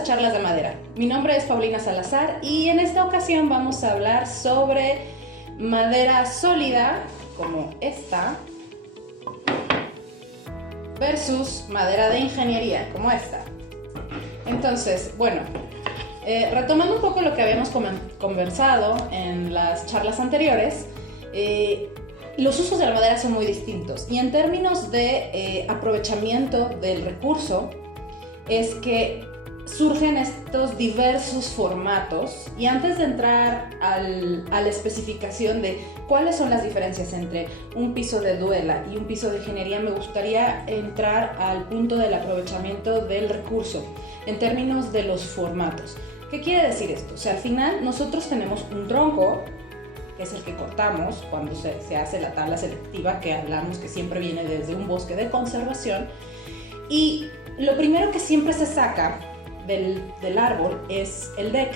a Charlas de Madera. Mi nombre es Paulina Salazar y en esta ocasión vamos a hablar sobre madera sólida, como esta, versus madera de ingeniería, como esta. Entonces, bueno, retomando un poco lo que habíamos conversado en las charlas anteriores, los usos de la madera son muy distintos y en términos de aprovechamiento del recurso es que surgen estos diversos formatos. Y antes de entrar a la especificación de cuáles son las diferencias entre un piso de duela y un piso de ingeniería, me gustaría entrar al punto del aprovechamiento del recurso en términos de los formatos. ¿Qué quiere decir esto? O sea, al final nosotros tenemos un tronco, que es el que cortamos cuando se hace la tabla selectiva, que hablamos que siempre viene desde un bosque de conservación, y lo primero que siempre se saca del árbol es el deck.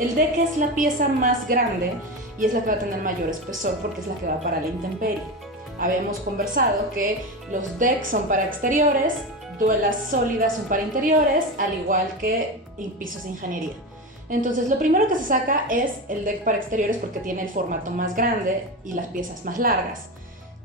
El deck es la pieza más grande y es la que va a tener mayor espesor porque es la que va para la intemperie. Habíamos conversado que los decks son para exteriores, duelas sólidas son para interiores, al igual que pisos de ingeniería. Entonces lo primero que se saca es el deck para exteriores porque tiene el formato más grande y las piezas más largas.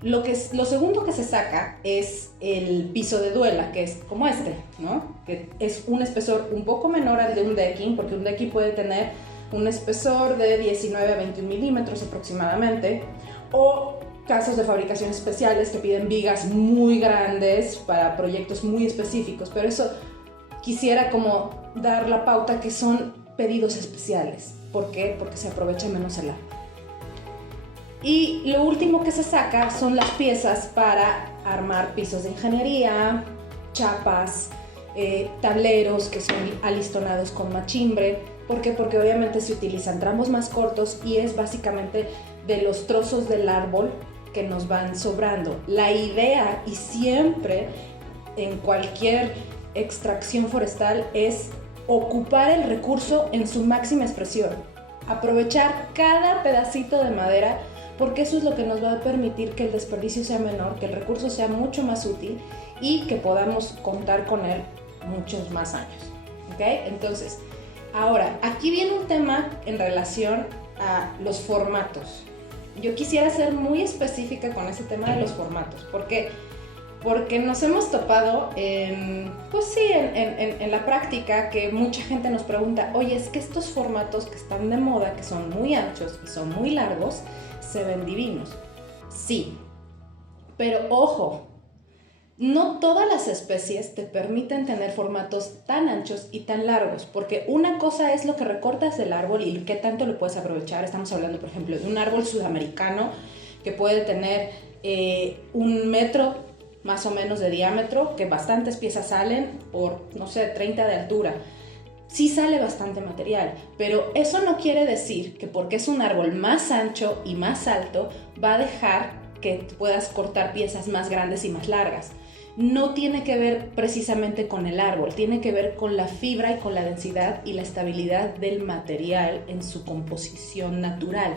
Lo segundo que se saca es el piso de duela, que es como este, ¿no? Que es un espesor un poco menor al de un decking, porque un decking puede tener un espesor de 19 a 21 milímetros aproximadamente, o casos de fabricación especiales que piden vigas muy grandes para proyectos muy específicos, pero eso quisiera como dar la pauta que son pedidos especiales. ¿Por qué? Porque se aprovecha menos el agua. Y lo último que se saca son las piezas para armar pisos de ingeniería, chapas, tableros que son alistonados con machimbre. ¿Por qué? Porque obviamente se utilizan tramos más cortos y es básicamente de los trozos del árbol que nos van sobrando. La idea, y siempre en cualquier extracción forestal, es ocupar el recurso en su máxima expresión. Aprovechar cada pedacito de madera, porque eso es lo que nos va a permitir que el desperdicio sea menor, que el recurso sea mucho más útil y que podamos contar con él muchos más años. ¿Ok? Entonces, ahora, aquí viene un tema en relación a los formatos. Yo quisiera ser muy específica con ese tema de los formatos. ¿Por qué? Porque nos hemos topado en la práctica que mucha gente nos pregunta, oye, es que estos formatos que están de moda, que son muy anchos y son muy largos, se ven divinos. Sí, pero ojo, no todas las especies te permiten tener formatos tan anchos y tan largos, porque una cosa es lo que recortas del árbol y qué tanto lo puedes aprovechar. Estamos hablando, por ejemplo, de un árbol sudamericano que puede tener 1 metro más o menos de diámetro, que bastantes piezas salen por, no sé, 30 de altura. Sí sale bastante material, pero eso no quiere decir que porque es un árbol más ancho y más alto, va a dejar que puedas cortar piezas más grandes y más largas. No tiene que ver precisamente con el árbol, tiene que ver con la fibra y con la densidad y la estabilidad del material en su composición natural.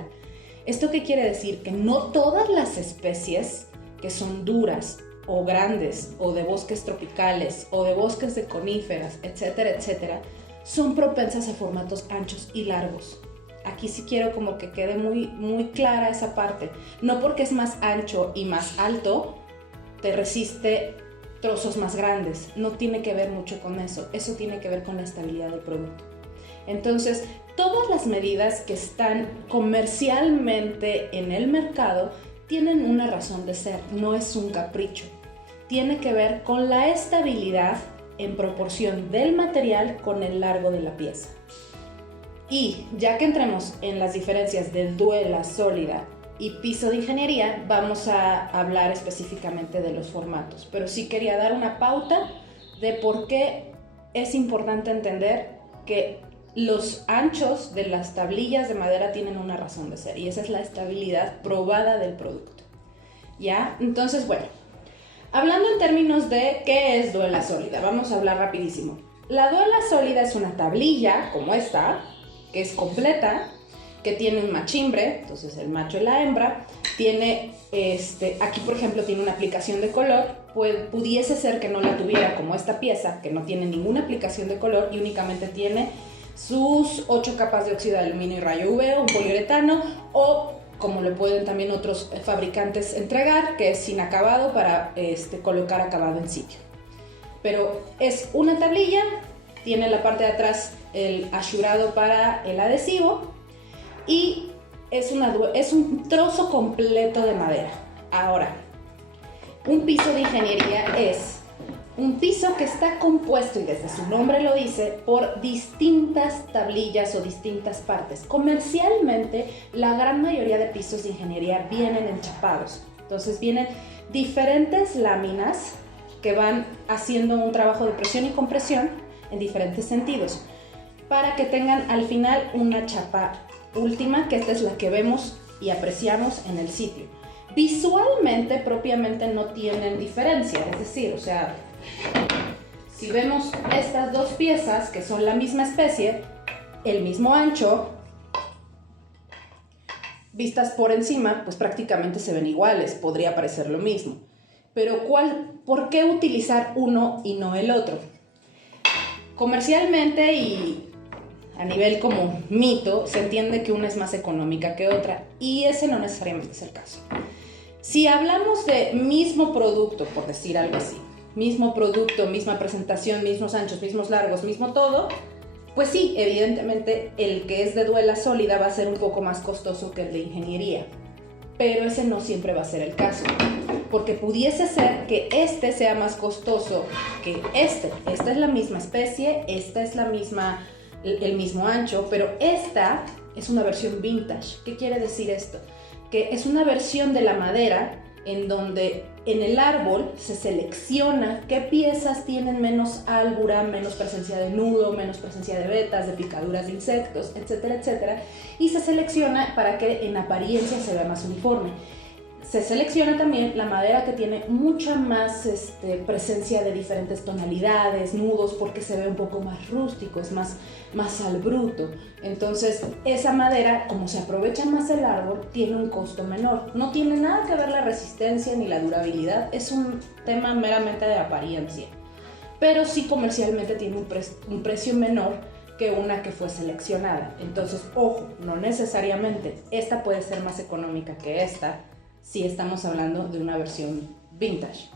¿Esto qué quiere decir? Que no todas las especies que son duras o grandes, o de bosques tropicales, o de bosques de coníferas, etcétera, etcétera, son propensas a formatos anchos y largos. Aquí sí quiero como que quede muy clara esa parte. No porque es más ancho y más alto, te resiste trozos más grandes. No tiene que ver mucho con eso. Eso tiene que ver con la estabilidad del producto. Entonces, todas las medidas que están comercialmente en el mercado tienen una razón de ser, no es un capricho. Tiene que ver con la estabilidad en proporción del material con el largo de la pieza. Y ya que entremos en las diferencias de duela sólida y piso de ingeniería, vamos a hablar específicamente de los formatos. Pero sí quería dar una pauta de por qué es importante entender que los anchos de las tablillas de madera tienen una razón de ser, y esa es la estabilidad probada del producto. ¿Ya? Entonces, bueno, hablando en términos de qué es duela sólida, vamos a hablar rapidísimo. La duela sólida es una tablilla como esta, que es completa, que tiene un machimbre, entonces el macho y la hembra, tiene, aquí por ejemplo tiene una aplicación de color, pues pudiese ser que no la tuviera como esta pieza, que no tiene ninguna aplicación de color y únicamente tiene sus 8 capas de óxido de aluminio y rayo UV, un poliuretano, o como le pueden también otros fabricantes entregar, que es sin acabado para colocar acabado en sitio. Pero es una tablilla, tiene la parte de atrás el asurado para el adhesivo y es un trozo completo de madera. Ahora, un piso de ingeniería es un piso que está compuesto, y desde su nombre lo dice, por distintas tablillas o distintas partes. Comercialmente, la gran mayoría de pisos de ingeniería vienen enchapados. Entonces vienen diferentes láminas que van haciendo un trabajo de presión y compresión en diferentes sentidos, para que tengan al final una chapa última, que esta es la que vemos y apreciamos en el sitio. Visualmente, propiamente, no tienen diferencia, es decir, o sea, si vemos estas dos piezas que son la misma especie, el mismo ancho, vistas por encima, pues prácticamente se ven iguales, podría parecer lo mismo. Pero ¿por qué utilizar uno y no el otro? Comercialmente y a nivel como mito, se entiende que una es más económica que otra, y ese no necesariamente es el caso. Si hablamos de mismo producto, por decir algo así, mismo producto, misma presentación, mismos anchos, mismos largos, mismo todo, pues sí, evidentemente el que es de duela sólida va a ser un poco más costoso que el de ingeniería, pero ese no siempre va a ser el caso, porque pudiese ser que este sea más costoso que este. Esta es la misma especie, esta es el mismo ancho, pero esta es una versión vintage. ¿Qué quiere decir esto? Que es una versión de la madera en donde en el árbol se selecciona qué piezas tienen menos álbura, menos presencia de nudo, menos presencia de vetas, de picaduras de insectos, etcétera, etcétera, y se selecciona para que en apariencia se vea más uniforme. Se selecciona también la madera que tiene mucha más presencia de diferentes tonalidades, nudos, porque se ve un poco más rústico, es más al bruto. Entonces, esa madera, como se aprovecha más el árbol, tiene un costo menor. No tiene nada que ver la resistencia ni la durabilidad, es un tema meramente de apariencia. Pero sí comercialmente tiene un precio menor que una que fue seleccionada. Entonces, ojo, no necesariamente esta puede ser más económica que esta, si estamos hablando de una versión vintage.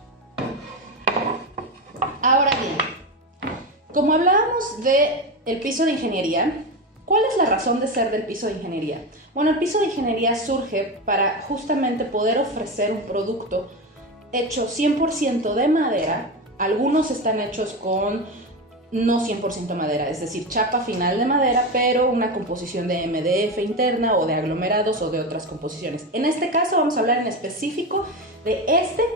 Ahora bien, como hablábamos del piso de ingeniería, ¿cuál es la razón de ser del piso de ingeniería? Bueno, el piso de ingeniería surge para justamente poder ofrecer un producto hecho 100% de madera. Algunos están hechos con no 100% madera, es decir, chapa final de madera, pero una composición de MDF interna o de aglomerados o de otras composiciones. En este caso vamos a hablar en específico de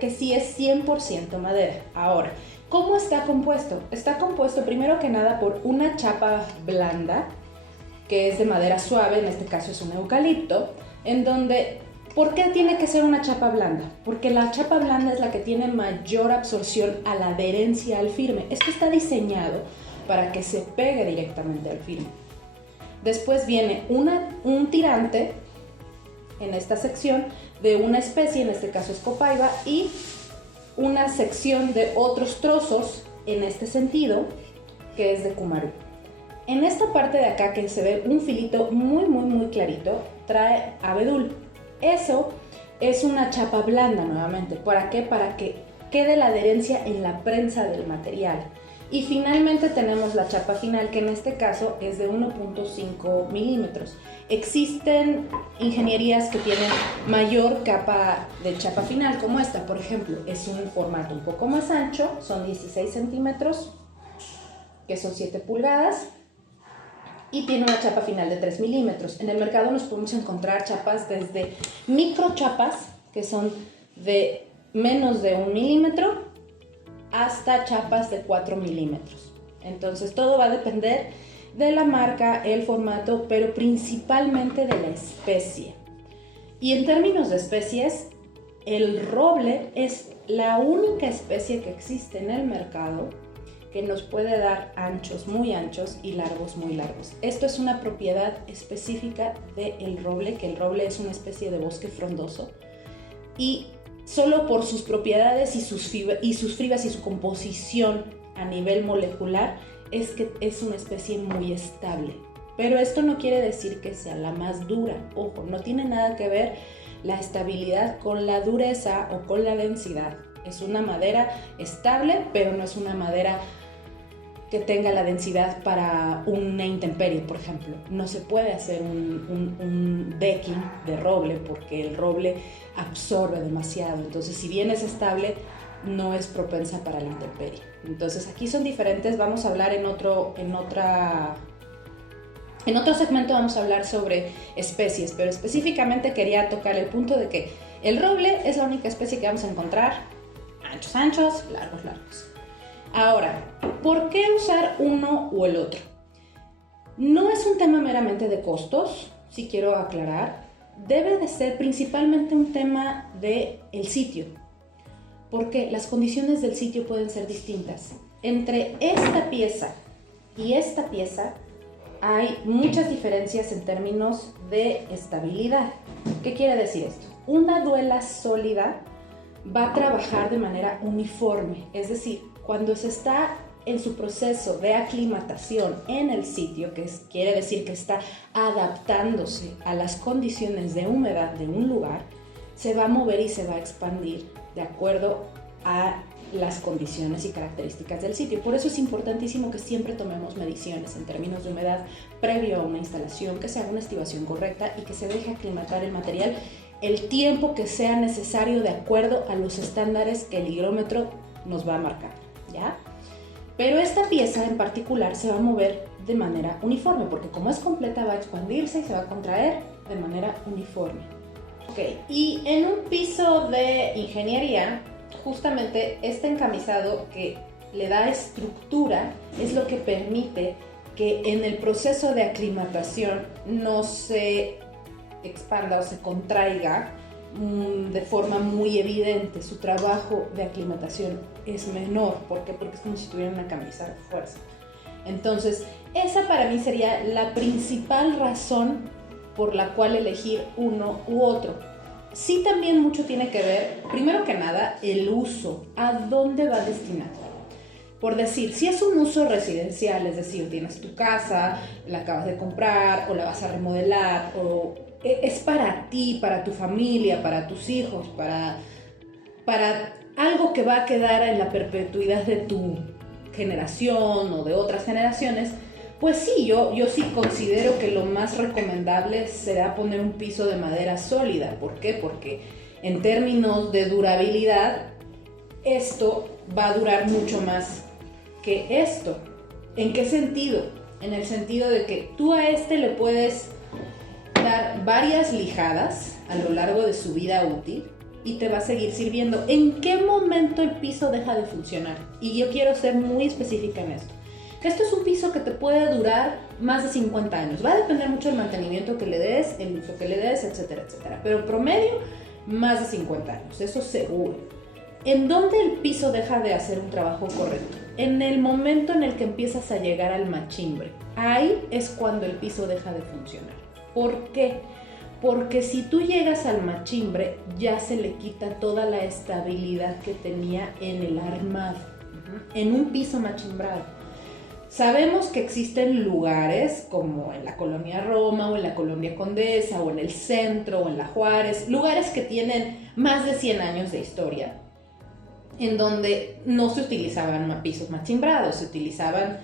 que sí es 100% madera. Ahora, ¿cómo está compuesto? Está compuesto primero que nada por una chapa blanda, que es de madera suave, en este caso es un eucalipto, en donde... ¿Por qué tiene que ser una chapa blanda? Porque la chapa blanda es la que tiene mayor absorción a la adherencia al firme. Esto está diseñado para que se pegue directamente al firme. Después viene un tirante en esta sección de una especie, en este caso es copaiba, y una sección de otros trozos en este sentido, que es de cumarú. En esta parte de acá que se ve un filito muy clarito, trae abedul. Eso es una chapa blanda nuevamente. ¿Para qué? Para que quede la adherencia en la prensa del material. Y finalmente tenemos la chapa final, que en este caso es de 1.5 milímetros. Existen ingenierías que tienen mayor capa de chapa final, como esta, por ejemplo. Es un formato un poco más ancho, son 16 centímetros, que son 7 pulgadas. Y tiene una chapa final de 3 milímetros. En el mercado nos podemos encontrar chapas desde microchapas, que son de menos de 1 milímetro, hasta chapas de 4 milímetros. Entonces todo va a depender de la marca, el formato, pero principalmente de la especie. Y en términos de especies, el roble es la única especie que existe en el mercado que nos puede dar anchos muy anchos y largos muy largos. Esto es una propiedad específica del roble, que el roble es una especie de bosque frondoso y solo por sus propiedades y sus fibras y su composición a nivel molecular es que es una especie muy estable. Pero esto no quiere decir que sea la más dura. Ojo, no tiene nada que ver la estabilidad con la dureza o con la densidad. Es una madera estable, pero no es una madera que tenga la densidad para una intemperie, por ejemplo. No se puede hacer un decking de roble porque el roble absorbe demasiado. Entonces, si bien es estable, no es propensa para la intemperie. Entonces, aquí son diferentes. Vamos a hablar en otro segmento vamos a hablar sobre especies, pero específicamente quería tocar el punto de que el roble es la única especie que vamos a encontrar anchos, anchos, largos, largos. Ahora, ¿por qué usar uno o el otro? No es un tema meramente de costos, si quiero aclarar. Debe de ser principalmente un tema del sitio, porque las condiciones del sitio pueden ser distintas. Entre esta pieza y esta pieza hay muchas diferencias en términos de estabilidad. ¿Qué quiere decir esto? Una duela sólida va a trabajar de manera uniforme, es decir, cuando se está en su proceso de aclimatación en el sitio, quiere decir que está adaptándose a las condiciones de humedad de un lugar, se va a mover y se va a expandir de acuerdo a las condiciones y características del sitio. Por eso es importantísimo que siempre tomemos mediciones en términos de humedad previo a una instalación, que se haga una estivación correcta y que se deje aclimatar el material el tiempo que sea necesario de acuerdo a los estándares que el higrómetro nos va a marcar, ¿ya? Pero esta pieza en particular se va a mover de manera uniforme, porque como es completa va a expandirse y se va a contraer de manera uniforme. Ok, y en un piso de ingeniería, justamente este encamisado que le da estructura es lo que permite que en el proceso de aclimatación no se expanda o se contraiga de forma muy evidente. Su trabajo de aclimatación es menor. ¿Por qué? Porque es como si tuviera una camisa de fuerza. Entonces, esa para mí sería la principal razón por la cual elegir uno u otro. Sí, también mucho tiene que ver, primero que nada, el uso, a dónde va destinado. Por decir, si es un uso residencial, es decir, tienes tu casa, la acabas de comprar o la vas a remodelar, o es para ti, para tu familia, para tus hijos, para algo que va a quedar en la perpetuidad de tu generación o de otras generaciones, pues sí, yo sí considero que lo más recomendable será poner un piso de madera sólida. ¿Por qué? Porque en términos de durabilidad, esto va a durar mucho más que esto. ¿En qué sentido? En el sentido de que tú a este le puedes dar varias lijadas a lo largo de su vida útil y te va a seguir sirviendo. ¿En qué momento el piso deja de funcionar? Y yo quiero ser muy específica en esto. Esto es un piso que te puede durar más de 50 años. Va a depender mucho del mantenimiento que le des, el uso que le des, etcétera, etcétera. Pero en promedio, más de 50 años, eso seguro. ¿En dónde el piso deja de hacer un trabajo correcto? En el momento en el que empiezas a llegar al machimbre. Ahí es cuando el piso deja de funcionar. ¿Por qué? Porque si tú llegas al machimbre, ya se le quita toda la estabilidad que tenía en el armado, en un piso machimbrado. Sabemos que existen lugares como en la colonia Roma o en la colonia Condesa o en el centro o en la Juárez, lugares que tienen más de 100 años de historia, en donde no se utilizaban pisos machimbrados, se utilizaban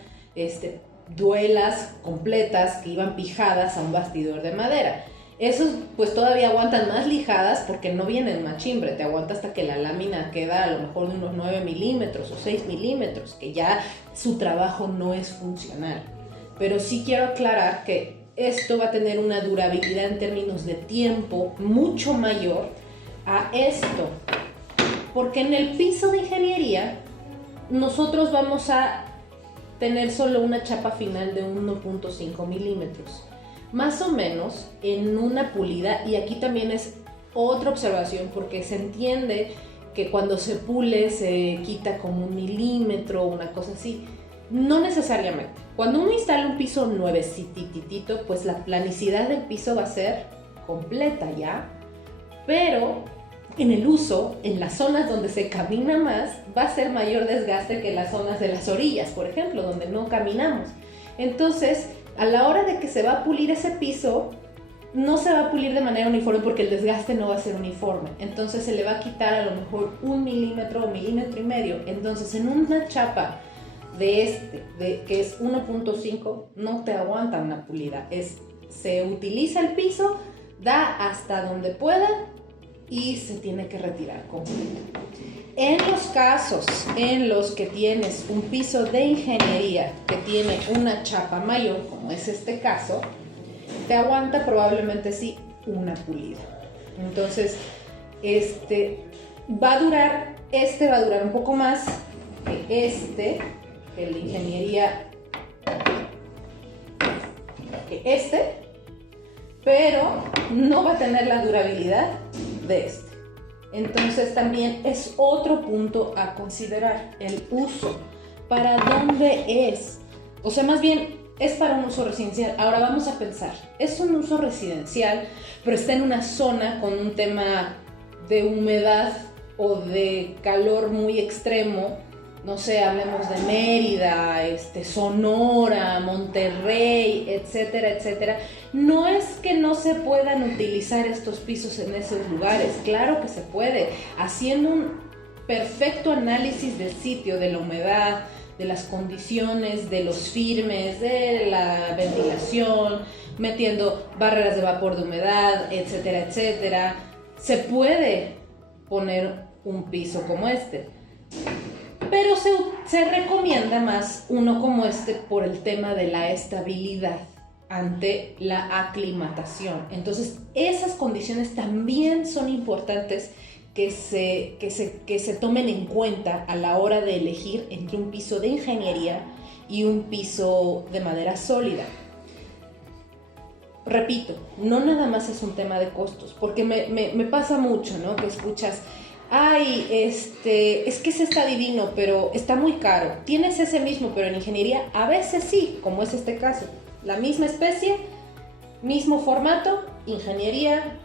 duelas completas que iban pijadas a un bastidor de madera. Esos pues todavía aguantan más lijadas porque no vienen machimbre, te aguanta hasta que la lámina queda a lo mejor de unos 9 milímetros o 6 milímetros, que ya su trabajo no es funcional. Pero sí quiero aclarar que esto va a tener una durabilidad en términos de tiempo mucho mayor a esto, porque en el piso de ingeniería nosotros vamos a tener solo una chapa final de 1.5 milímetros. Más o menos en una pulida, y aquí también es otra observación porque se entiende que cuando se pule se quita como 1 milímetro o una cosa así. No necesariamente. Cuando uno instala un piso nuevecititito, pues la planicidad del piso va a ser completa ya, pero en el uso, en las zonas donde se camina más, va a ser mayor desgaste que las zonas de las orillas, por ejemplo, donde no caminamos. Entonces, a la hora de que se va a pulir ese piso, no se va a pulir de manera uniforme porque el desgaste no va a ser uniforme. Entonces se le va a quitar a lo mejor 1 milímetro o 1,5 milímetros. Entonces en una chapa que es 1.5, no te aguanta una pulida. Se utiliza el piso, da hasta donde pueda y se tiene que retirar completo. En los casos en los que tienes un piso de ingeniería que tiene una chapa mayor, como es este caso, te aguanta probablemente sí una pulida. Entonces, va a durar un poco más que el de ingeniería, pero no va a tener la durabilidad de este. Entonces también es otro punto a considerar, el uso. ¿Para dónde es? O sea, más bien es para un uso residencial. Ahora vamos a pensar, es un uso residencial, pero está en una zona con un tema de humedad o de calor muy extremo. No sé, hablemos de Mérida, Sonora, Monterrey, etcétera, etcétera. No es que no se puedan utilizar estos pisos en esos lugares, claro que se puede, haciendo un perfecto análisis del sitio, de la humedad, de las condiciones, de los firmes, de la ventilación, metiendo barreras de vapor de humedad, etcétera, etcétera. Se puede poner un piso como este, pero se recomienda más uno como este por el tema de la estabilidad ante la aclimatación. Entonces, esas condiciones también son importantes que se tomen en cuenta a la hora de elegir entre un piso de ingeniería y un piso de madera sólida. Repito, no nada más es un tema de costos, porque me pasa mucho, ¿no? Que escuchas, ay, es que ese está divino, pero está muy caro. Tienes ese mismo, pero en ingeniería a veces sí, como es este caso. La misma especie, mismo formato, ingeniería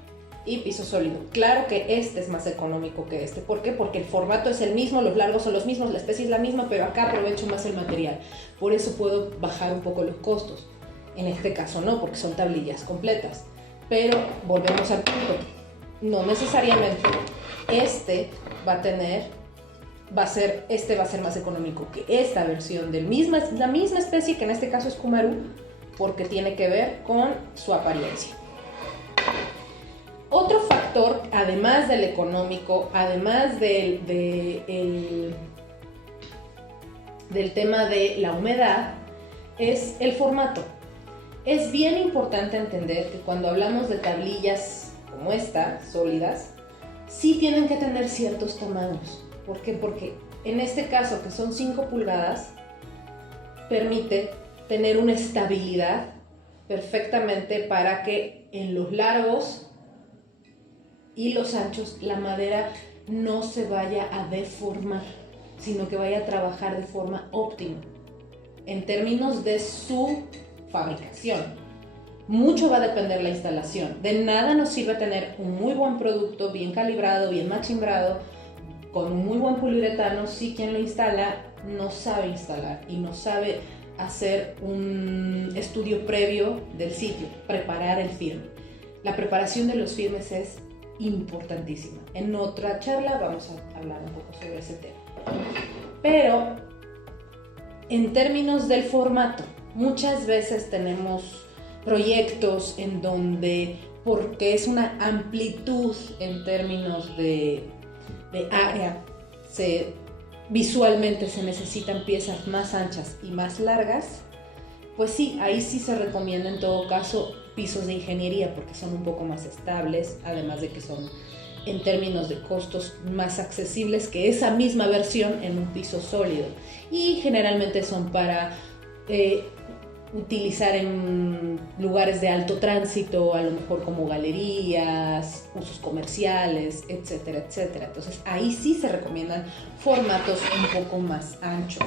y piso sólido. Claro que este es más económico que este. ¿Por qué? Porque el formato es el mismo, los largos son los mismos, la especie es la misma, pero acá aprovecho más el material. Por eso puedo bajar un poco los costos. En este caso no, porque son tablillas completas. Pero volvemos al punto. No necesariamente va a ser más económico que esta versión de la misma especie, que en este caso es Kumaru, porque tiene que ver con su apariencia. Otro factor, además del económico, además del tema de la humedad, es el formato. Es bien importante entender que cuando hablamos de tablillas como esta, sólidas, sí tienen que tener ciertos tamaños. ¿Por qué? Porque en este caso, que son 5 pulgadas, permite tener una estabilidad perfectamente para que en los largos y los anchos la madera no se vaya a deformar, sino que vaya a trabajar de forma óptima en términos de su fabricación. Mucho va a depender la instalación. De nada nos sirve tener un muy buen producto, bien calibrado, bien machimbrado, con un muy buen poliuretano, si quien lo instala no sabe instalar y no sabe hacer un estudio previo del sitio, preparar el firme. La preparación de los firmes es importantísima. En otra charla vamos a hablar un poco sobre ese tema. Pero en términos del formato, muchas veces tenemos proyectos en donde, porque es una amplitud en términos de área, visualmente se necesitan piezas más anchas y más largas, pues sí, ahí sí se recomienda en todo caso pisos de ingeniería, porque son un poco más estables, además de que son en términos de costos más accesibles que esa misma versión en un piso sólido, y generalmente son para utilizar en lugares de alto tránsito, a lo mejor como galerías, usos comerciales, etcétera, etcétera. Entonces ahí sí se recomiendan formatos un poco más anchos.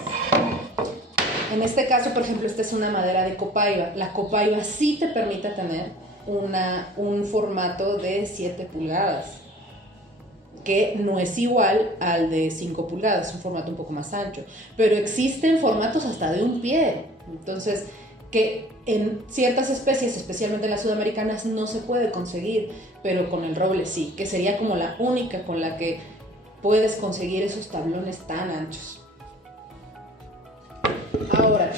En este caso, por ejemplo, esta es una madera de copaiba. La copaiba sí te permite tener un formato de 7 pulgadas, que no es igual al de 5 pulgadas, es un formato un poco más ancho, pero existen formatos hasta de 1 pie, entonces que en ciertas especies, especialmente en las sudamericanas, no se puede conseguir, pero con el roble sí, que sería como la única con la que puedes conseguir esos tablones tan anchos. Ahora,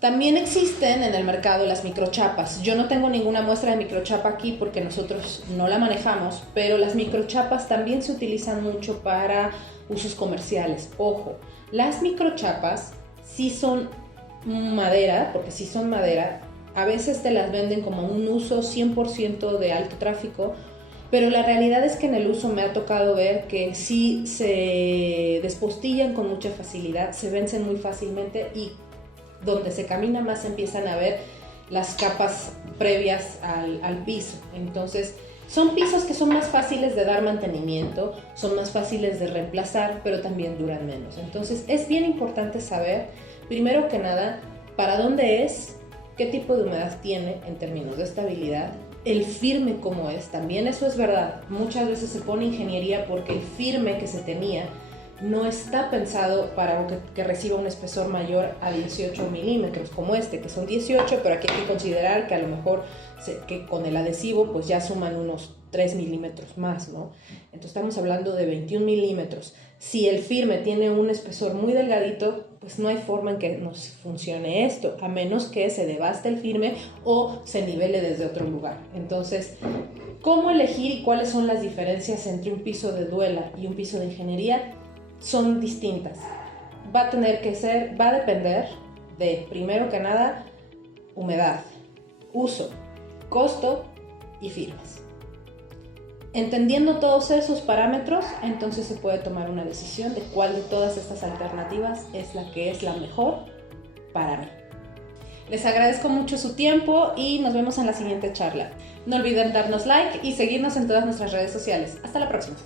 también existen en el mercado las microchapas. Yo no tengo ninguna muestra de microchapa aquí porque nosotros no la manejamos, pero las microchapas también se utilizan mucho para usos comerciales. Ojo, las microchapas sí son madera, porque sí son madera. A veces te las venden como un uso 100% de alto tráfico, pero la realidad es que en el uso me ha tocado ver que sí se despostillan con mucha facilidad, se vencen muy fácilmente y donde se camina más empiezan a ver las capas previas al piso. Entonces son pisos que son más fáciles de dar mantenimiento, son más fáciles de reemplazar, pero también duran menos. Entonces es bien importante saber, primero que nada, para dónde es, qué tipo de humedad tiene en términos de estabilidad, el firme cómo es, también eso es verdad. Muchas veces se pone ingeniería porque el firme que se tenía no está pensado para que reciba un espesor mayor a 18 milímetros, como este, que son 18, pero aquí hay que considerar que a lo mejor que con el adhesivo pues ya suman unos 3 milímetros más, ¿no? Entonces estamos hablando de 21 milímetros. Si el firme tiene un espesor muy delgadito, pues no hay forma en que nos funcione esto, a menos que se debaste el firme o se nivele desde otro lugar. Entonces, ¿cómo elegir y cuáles son las diferencias entre un piso de duela y un piso de ingeniería? Son distintas. Va a depender de, primero que nada, humedad, uso, costo y firmes. Entendiendo todos esos parámetros, entonces se puede tomar una decisión de cuál de todas estas alternativas es la que es la mejor para mí. Les agradezco mucho su tiempo y nos vemos en la siguiente charla. No olviden darnos like y seguirnos en todas nuestras redes sociales. Hasta la próxima.